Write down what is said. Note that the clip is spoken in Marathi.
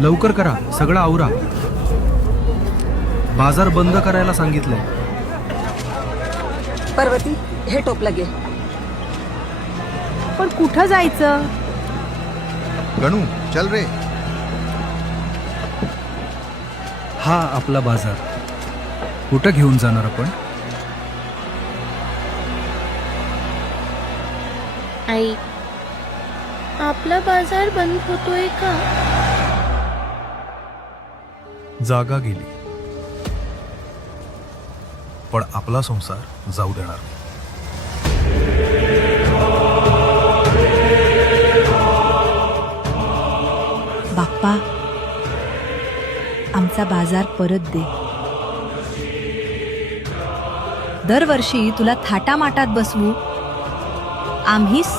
लवकर करा, सगळं आवरा. बाजार बंद करायला सांगितलंय. पर्वती, हे टोपलं घे. पण कुठं जायचं? गणू चल रे. हा आपला बाजार. कुठं घेऊन जाणार आपण? आई, आपला बाजार बंद होतोय का? जागा गेली, पण आपला संसार जाऊ देणार नाही. बाप्पा, आमचा बाजार परत दे. दरवर्षी तुला थाटामाटात बसवू, आम्ही